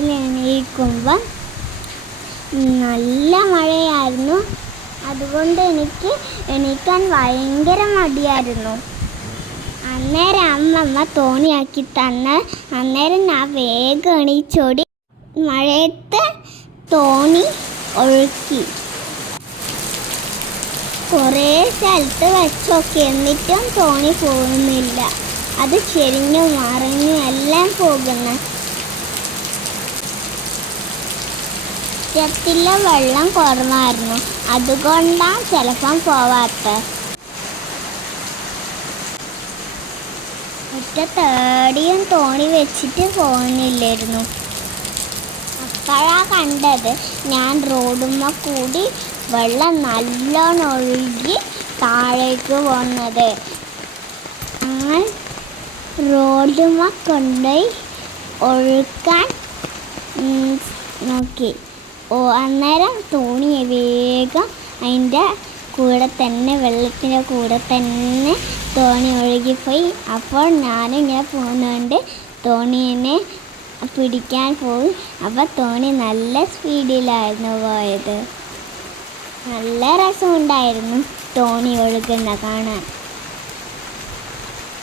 രാവിലെ എണീക്കുമ്പം നല്ല മഴയായിരുന്നു. അതുകൊണ്ട് എനിക്ക് എണീക്കാൻ ഭയങ്കര മടിയായിരുന്നു. അന്നേരം അമ്മമ്മ തോണിയാക്കി തന്ന് അന്നേരം ഞാൻ വേഗം എണീച്ചോടി മഴയത്ത് തോണി ഒഴുക്കി. കുറേ സ്ഥലത്ത് വെച്ചോക്കി, എന്നിട്ടും തോണി പോകുന്നില്ല. അത് ചെരിഞ്ഞു മറിഞ്ഞു എല്ലാം പോകുന്നു. മുറ്റത്തിലെ വെള്ളം കുറവായിരുന്നു, അതുകൊണ്ടാണ് ചിലപ്പം പോവാത്തത്. മുറ്റത്തേടിയും തോണി വെച്ചിട്ട് പോകുന്നില്ലായിരുന്നു. അപ്പോഴാണ് കണ്ടത് ഞാൻ റോഡുമ്മ കൂടി വെള്ളം നല്ലോണം ഒഴുകി താഴേക്ക് പോകുന്നത്. ഞാൻ റോഡുമ്മ കൊണ്ടുപോയി ഒഴുക്കാൻ നോക്കി. അന്നേരം തോണി വേഗം അതിൻ്റെ കൂടെ തന്നെ വെള്ളത്തിൻ്റെ കൂടെ തന്നെ തോണി ഒഴുകിപ്പോയി. അപ്പോൾ ഞാനിങ്ങനെ പോകുന്നുണ്ട് തോണീനെ പിടിക്കാൻ പോയി. അപ്പോൾ തോണി നല്ല സ്പീഡിലായിരുന്നു പോയത്. നല്ല രസമുണ്ടായിരുന്നു തോണി ഒഴുകുന്ന കാണാൻ.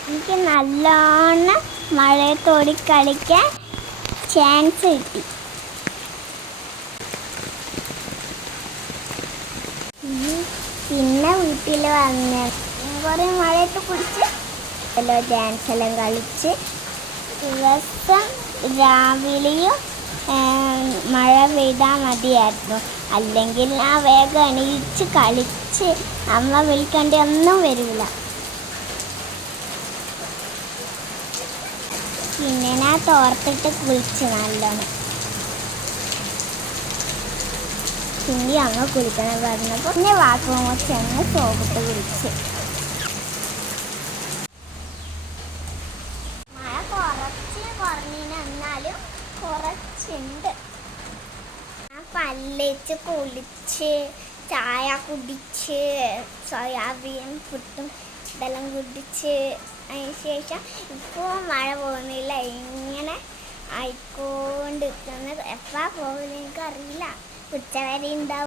എനിക്ക് നല്ലോണം മഴയത്തോടി കളിക്കാൻ ചാൻസ് കിട്ടി. പിന്നെ വീട്ടിൽ വന്ന് കുറേ മഴയത്ത് കുടിച്ച് ഡാൻസ് എല്ലാം കളിച്ച് ദിവസം രാവിലെയും മഴ പെയ്താൽ മതിയായിരുന്നു. അല്ലെങ്കിൽ ഞാൻ വേഗം എണീച്ച് കളിച്ച് അമ്മ വിളിക്കേണ്ടി ഒന്നും വരില്ല. പിന്നെ ഞാൻ തോർത്തിട്ട് കുളിച്ച് നല്ലോണം. പിന്നെ അമ്മ കുളിക്കണം പറഞ്ഞപ്പോൾ പിന്നെ വാക്കുമ്പോൾ ചെന്ന് സോപ്പിട്ട് കുളിച്ച്. മഴ കുറച്ച് കുറഞ്ഞിന്, എന്നാലും കുറച്ചുണ്ട്. ഞാൻ പല്ലേച്ച് കുളിച്ച് ചായ കുടിച്ച് സോയാബീൻ പുട്ടും ഇതെല്ലാം കുടിച്ച് അതിന് ശേഷം ഇപ്പോൾ മഴ പോകുന്നില്ല, ഇങ്ങനെ ആയിക്കൊണ്ടിരിക്കുന്നത്. എപ്പോഴാണ് പോകുന്നത് എനിക്കറിയില്ല. ഉച്ചവരെ ഉണ്ടാവും.